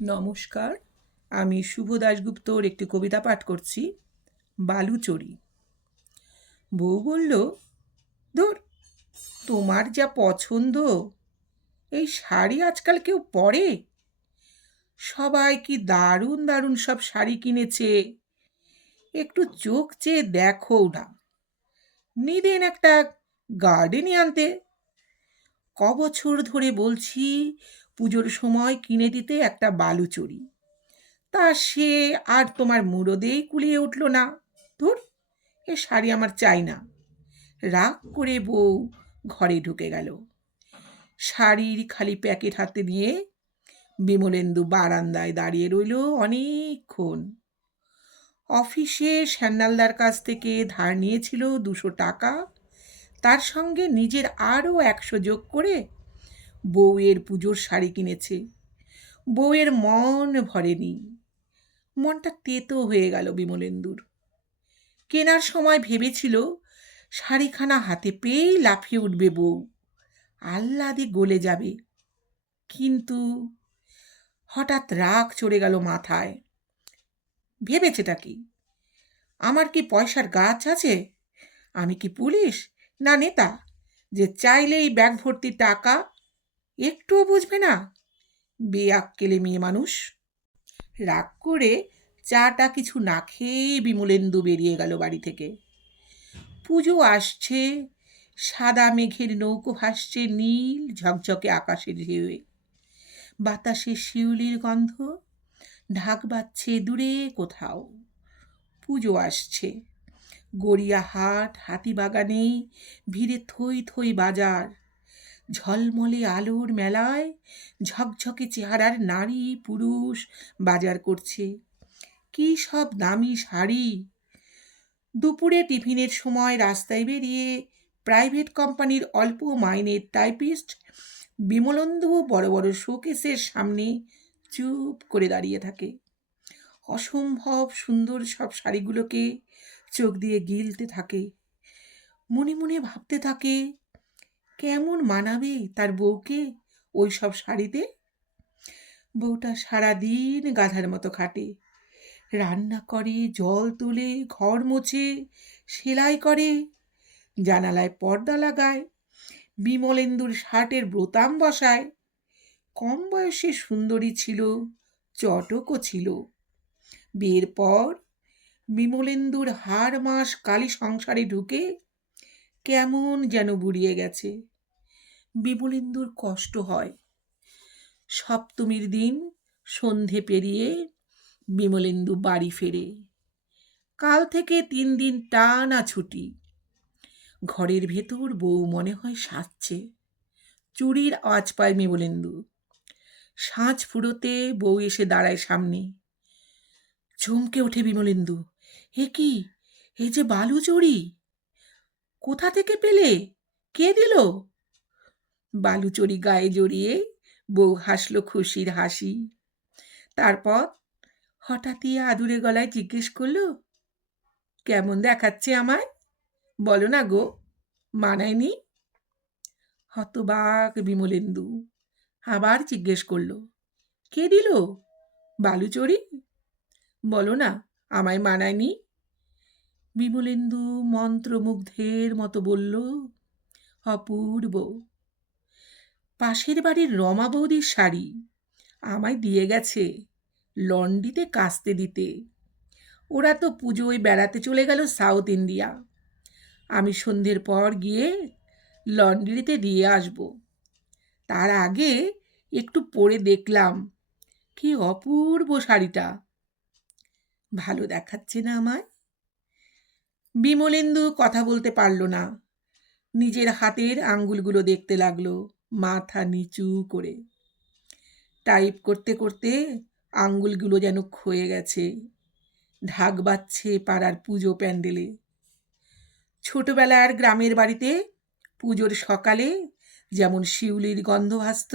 নমস্কার, আমি শুভ দাশগুপ্তর একটি কবিতা পাঠ করছি, বালুচরি। বউ বলল, ধুর, তোমার যা পছন্দ, এই শাড়ি আজকাল কেউ পরে? সবাই কি দারুণ দারুণ সব শাড়ি কিনেছে। একটু চোখ চেয়ে দেখো না। নিদেন একটা গার্ডেনই আনতে। ক বছর ধরে বলছি পুজোর সময় কিনে দিতে একটা বালুচরি। তা সে আর তোমার মুরদেই কুলিয়ে উঠল না। ধুর, এ শাড়ি আমার চাই না। রাগ করে বউ ঘরে ঢুকে গেল। শাড়ির খালি প্যাকেট হাতে নিয়ে বিমলেন্দু বারান্দায় দাঁড়িয়ে রইল অনেকক্ষণ। অফিসে স্যান্ডালদার কাছ থেকে ধার নিয়েছিল দুশো টাকা। তার সঙ্গে নিজের আরও একশো যোগ করে বউয়ের পুজোর শাড়ি কিনেছে। বউয়ের মন ভরেনি। মনটা তেতো হয়ে গেল বিমলেন্দুর। কেনার সময় ভেবেছিল, শাড়িখানা হাতে পেয়েই লাফিয়ে উঠবে বউ। আহ্লাদে গলে যাবে। কিন্তু হঠাৎ রাগ চড়ে গেল মাথায়। ভেবেছেটা কি? আমার কি পয়সার গাছ আছে? আমি কি পুলিশ না নেতা? যে চাইলেই ব্যাগ ভর্তি টাকা একটুও বুঝবে না। বেয়াক্কেলে মেয়ে মানুষ। রাগ করে চাটা কিছু না খেয়েই বিমলেন্দু বেরিয়ে গেল বাড়ি থেকে। পুজো আসছে, সাদা মেঘের নৌকো ভাসছে নীল ঝকঝকে আকাশের ঢেউয়ে। বাতাসে শিউলির গন্ধ, ঢাক বাজছে দূরে কোথাও। পুজো আসছে, গড়িয়াহাট, হাতিবাগানে ভিড়ে থই থই বাজার। ঝলমলে আলোর মেলায় ঝকঝকে চেহারার নারী পুরুষ বাজার করছে। কী সব দামি শাড়ি! দুপুরে টিফিনের সময় রাস্তায় বেরিয়ে প্রাইভেট কোম্পানির অল্প মাইনের টাইপিস্ট বিমলন্দু বড় বড় শোকেসের সামনে চুপ করে দাঁড়িয়ে থাকে। অসম্ভব সুন্দর সব শাড়িগুলোকে চোখ দিয়ে গিলতে থাকে। মনে মনে ভাবতে থাকে কেমন মানাবে তার বউকে ওই সব শাড়িতে? বউটা সারাদিন গাধার মতো খাটে। রান্না করে, জল তুলে, ঘর মোছে, সেলাই করে, জানালায় পর্দা লাগায়, বিমলেন্দুর শার্টের বোতাম বসায়। কম বয়সে সুন্দরী ছিল, চটকও ছিল। বিয়ের পর বিমলেন্দুর হাড় মাস কালী সংসারে ঢুকে কেমন যেন বুড়িয়ে গেছে। বিমলেন্দুর কষ্ট হয়। সপ্তমীর দিন সন্ধে পেরিয়ে বিমলেন্দু বাড়ি ফেরে। কাল থেকে তিন দিন টানা ছুটি। ঘরের ভেতর বউ মনে হয় সাজছে। চুরির আওয়াজ পায় বিমলেন্দু। সাঁচ ফুরোতে বউ এসে দাঁড়ায় সামনে। চমকে ওঠে বিমলেন্দু। এ কি? এই যে বালু চুরি কোথা থেকে পেলে? কে দিল? বালুচরি গায়ে জড়িয়ে বউ হাসলো খুশির হাসি। তারপর হঠাৎই আদুরে গলায় জিজ্ঞেস করল, কেমন দেখাচ্ছে আমায়? বলো না গো, মানায়নি? হতবাক বিমলেন্দু আবার জিজ্ঞেস করল, কে দিল? বালুচরি? বলো না, আমায় মানায়নি? বিমলেন্দু মন্ত্রমুগ্ধের মতো বলল, অপূর্ব। পাশের বাড়ির রমা বৌদির শাড়ি আমায় দিয়ে গেছে লন্ডিতে কাস্তে দিতে। ওরা তো পুজোয় বেড়াতে চলে গেল সাউথ ইন্ডিয়া। আমি সন্ধ্যের পর গিয়ে লন্ড্রিতে দিয়ে আসব। তার আগে একটু পরে দেখলাম কি অপূর্ব শাড়িটা। ভালো দেখাচ্ছে না আমায়? বিমলেন্দু কথা বলতে পারল না। নিজের হাতের আঙ্গুলগুলো দেখতে লাগল, মাথা নিচু করে। টাইপ করতে করতে আঙ্গুলগুলো যেন ক্ষয়ে গেছে। ঢাক বাজছে পাড়ার পুজো প্যান্ডেলে। ছোটবেলার গ্রামের বাড়িতে পুজোর সকালে যেমন শিউলির গন্ধ ভাসত,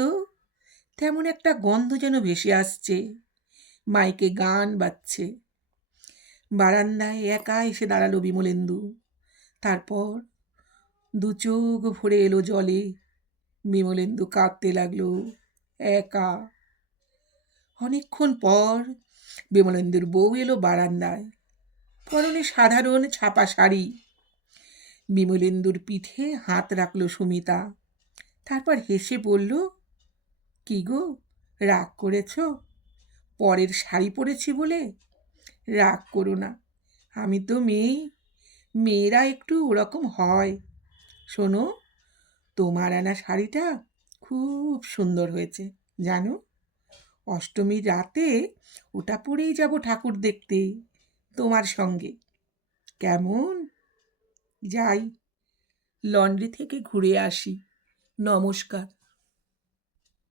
তেমন একটা গন্ধ যেন ভেসে আসছে। মাইকে গান বাজছে। বারান্দায় একা এসে দাঁড়াল বিমলেন্দু। তারপর দু চোখ ভরে এলো জলে। বিমলেন্দু কাঁদতে লাগল, একা। অনেকক্ষণ পর বিমলেন্দুর বউ এলো বারান্দায়। পরনে সাধারণ ছাপা শাড়ি। বিমলেন্দুর পিঠে হাত রাখল সুমিতা। তারপর হেসে বলল, কি গো, রাগ করেছ? পরের শাড়ি পরেছি বলে রাগ করো না। আমি তো মেয়ে। মেয়েরা একটু ওরকম হয়। শোনো, তোমার আনা শাড়িটা খুব সুন্দর হয়েছে, জানো? অষ্টমীর রাতে ওটা পরেই যাব ঠাকুর দেখতে তোমার সঙ্গে। কেমন? যাই, লন্ড্রি থেকে ঘুরে আসি। নমস্কার।